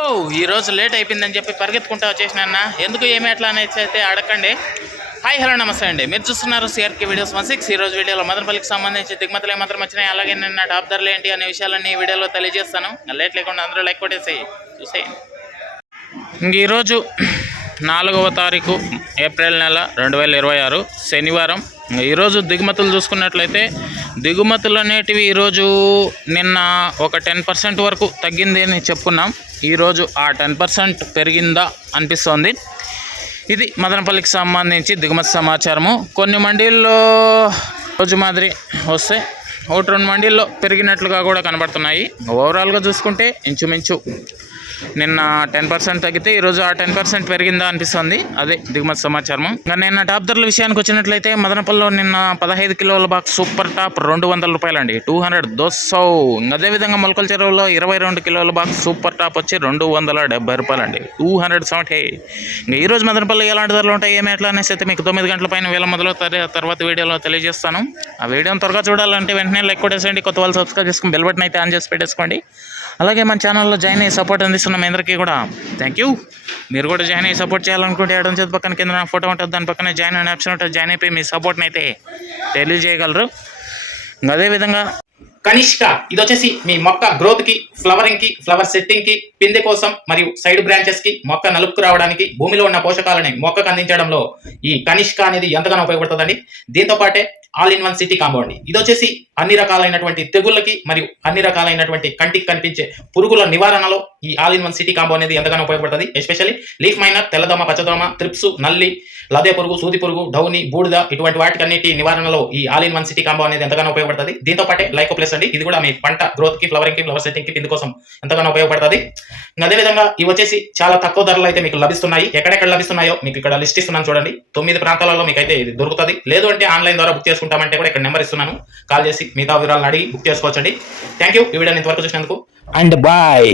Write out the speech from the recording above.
ఓ ఈ రోజు లేట్ అయిపోయిందని చెప్పి పరిగెత్తుకుంటా వచ్చేసిన అన్న ఎందుకు ఏమి ఎట్లా అనేసి అయితే అడగండి. హాయ్ హలో నమస్తే అండి, మీరు చూస్తున్నారు సిఆర్కే వీడియోస్ 16. ఈ రోజు వీడియోలో మదనపల్లికి సంబంధించి దిగుమతులు ఏమాత్రం వచ్చినాయి, అలాగే నిన్న టాప్ ధరలు ఏంటి అనే విషయాలన్నీ ఈ వీడియోలో తెలియజేస్తాను. లేట్ లేకుండా అందరూ లైక్ కొట్టేసి చూసేయండి. ఇంక ఈరోజు 4వ తారీఖు ఏప్రిల్ నెల 2026 శనివారం. ఈరోజు దిగుమతులు చూసుకున్నట్లయితే దిగుమతులు అనేటివి ఈరోజు నిన్న ఒక 10% వరకు తగ్గింది అని చెప్పుకున్నాం. ఈరోజు ఆ 10% పెరిగిందా అనిపిస్తోంది. ఇది మదనపల్లికి సంబంధించి దిగుమతి సమాచారము. కొన్ని మండీల్లో రోజు మాదిరి వస్తే 1-2 మండీల్లో పెరిగినట్లుగా కూడా కనబడుతున్నాయి. ఓవరాల్గా చూసుకుంటే ఇంచుమించు నిన్న 10% తగ్గితే ఈరోజు ఆ 10% పెరిగిందా అనిపిస్తుంది. అదే దిగుమతి సమాచారము. ఇంకా నిన్న టాప్ ధరల విషయానికి వచ్చినట్లయితే మదనపల్లిలో నిన్న 15 కిలోల బాక్స్ సూపర్ టాప్ 200 రూపాయలు అండి, 200. అదేవిధంగా మొలకల చెరువులో 22 కిలోల బాక్స్ సూపర్ టాప్ వచ్చి 270 రూపాయలు అండి, 270. ఇంకా ఈరోజు మదనపల్లి ఎలాంటి ధరలు ఉంటాయి ఏమి ఎట్లా అనేసి అయితే మీకు 9 గంటల పైన వేల మొదలు తర్వాత వీడియోలో తెలియజేస్తాను. ఆ వీడియోని త్వరగా చూడాలంటే వెంటనే లైక్ కొట్టేసేయండి. కొత్త వాళ్ళు సబ్స్క్రైబ్ చేసుకుని బెల్ బటన్ అయితే ఆన్ చేసి పెట్టేసుకోండి. అలాగే మన ఛానల్లో జాయిన్ అయ్యి సపోర్ట్ అందిస్తున్న మీ అందరికీ కూడా థ్యాంక్ యూ. మీరు కూడా జాయిన్ అయ్యి సపోర్ట్ చేయాలనుకుంటే ఎడం చేతి పక్కన కింద నా ఫోటో ఉంటుంది, దాని పక్కనే జాయిన్ అనే ఆప్షన్ ఉంటుంది. జాయిన్ అయిపోయి మీ సపోర్ట్ని అయితే తెలియజేయగలరు. అదేవిధంగా కనిష్క ఇది వచ్చేసి మీ మొక్క గ్రోత్ కి, ఫ్లవరింగ్ కి, ఫ్లవర్ సెట్టింగ్ కి, పిందె కోసం మరియు సైడ్ బ్రాంచెస్ కి, మొక్క నలుపుకు రావడానికి, భూమిలో ఉన్న పోషకాలని మొక్కకు అందించడంలో ఈ కనిష్క అనేది ఎంతగానో ఉపయోగపడుతుందండి. దీంతో పాటే all in one city combo అండి. ఇది వచ్చేసి అన్ని రకాలైనటువంటి తెగుళ్ళకి మరియు అన్ని రకాలైనటువంటి కంటికి కనిపించే పురుగుల నివారణలో ఈ all in one city combo అనేది ఎంతగానో ఉపయోగపడుతుంది. ఎస్పెషల్లీ లీఫ్ మైనర్, తెల్లదోమ, పచ్చదోమ, త్రిప్స్, నల్లి, లదే పురుగు, సూది పురుగు, డౌని, బూడిద ఇటువంటి వాటికన్నిటి నివారణలో ఈ all in one city combo అనేది ఎంతగానో ఉపయోగపడుతుంది. దీంతో పాటే లైకో ప్లస్ అండి, ఇది కూడా మీ పంట గ్రోత్ కి, ఫ్లవరింగ్ కి, ఫ్లవర్ సెట్టింగ్ కి, పిండి కోసం ఎంతగానో ఉపయోగపడుతుంది. అదేవిధంగా ఇవి వచ్చేసి చాలా తక్కువ ధరలు అయితే మీకు లభిస్తున్నాయి. ఎక్కడెక్కడ లభిస్తున్నాయో మీకు ఇక్కడ లిస్ట్ ఇస్తున్నాను చూడండి. 9 ప్రాంతాలలో మీకు అయితే ఇది దొరుకుతుంది. లేదు అంటే ఆన్లైన్ ద్వారా బుక్ చేసుకుంటామంటే కూడా ఇక్కడ నెంబర్ ఇస్తున్నాను, కాల్ చేసి మిగతా వివరాలను అడిగి బుక్ చేసుకోవచ్చండి. థ్యాంక్ యూ ఈ వీడియోని ఇంతవరకు చూసినందుకు అండ్ బాయ్.